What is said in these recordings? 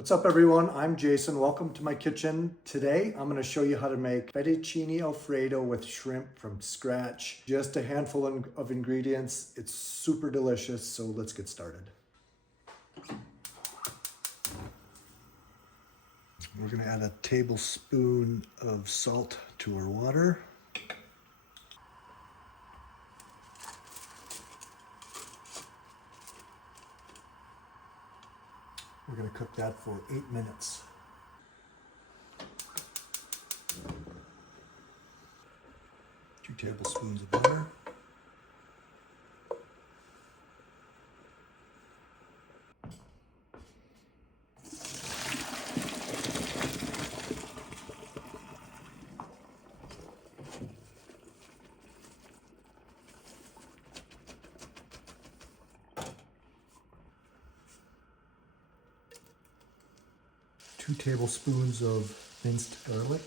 What's up everyone? I'm Jason. Welcome to my kitchen. Today I'm going to show you how to make fettuccine Alfredo with shrimp from scratch. Just a handful of ingredients. It's super delicious, so let's get started. We're going to add a tablespoon of salt to our water. We're going to cook that for 8 minutes. Two tablespoons of butter. Two tablespoons of minced garlic.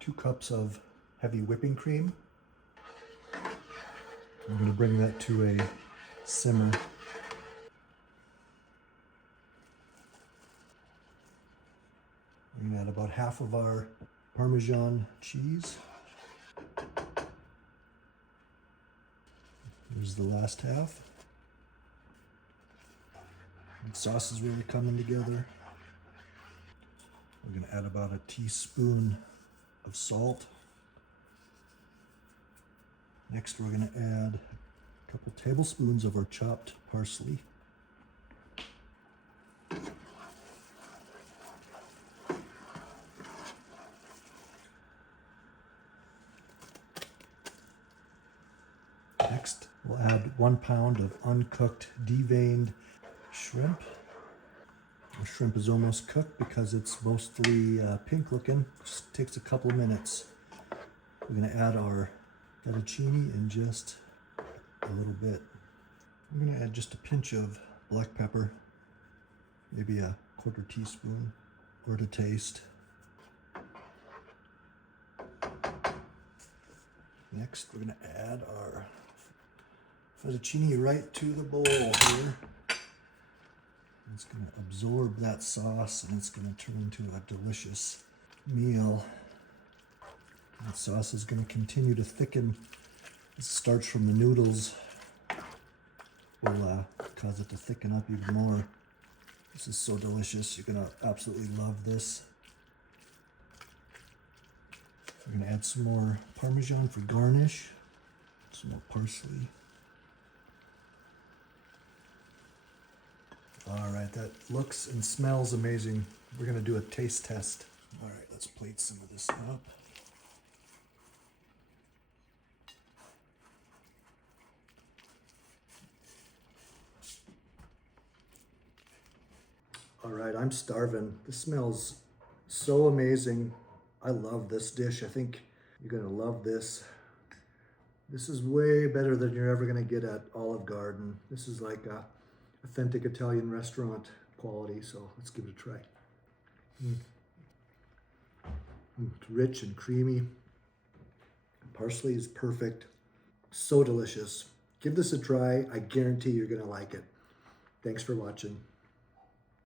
Two cups of heavy whipping cream. I'm going to bring that to a simmer. We're going to add about half of our Parmesan cheese. Here's the last half. The sauce is really coming together. We're going to add about a teaspoon of salt. Next, we're going to add a couple tablespoons of our chopped parsley. Next, we'll add 1 pound of uncooked, deveined shrimp. The shrimp is almost cooked because it's mostly pink looking. Just takes a couple of minutes. We're going to add our fettuccine in just a little bit. I'm going to add just a pinch of black pepper, maybe a 1/4 teaspoon, or to taste. Next, we're going to add our fettuccine right to the bowl here. It's going to absorb that sauce and it's going to turn into a delicious meal. That sauce is going to continue to thicken. It starts from the noodles. Will cause it to thicken up even more. This is so delicious. You're going to absolutely love this. We're going to add some more Parmesan for garnish. Some more parsley. All right, that looks and smells amazing. We're gonna do a taste test. All right, let's plate some of this up. All right, I'm starving. This smells so amazing. I love this dish. I think you're gonna love this. This is way better than you're ever gonna get at Olive Garden. This is like a authentic Italian restaurant quality, so let's give it a try. It's rich and creamy. Parsley is perfect. So delicious. Give this a try. I guarantee you're gonna like it. Thanks for watching.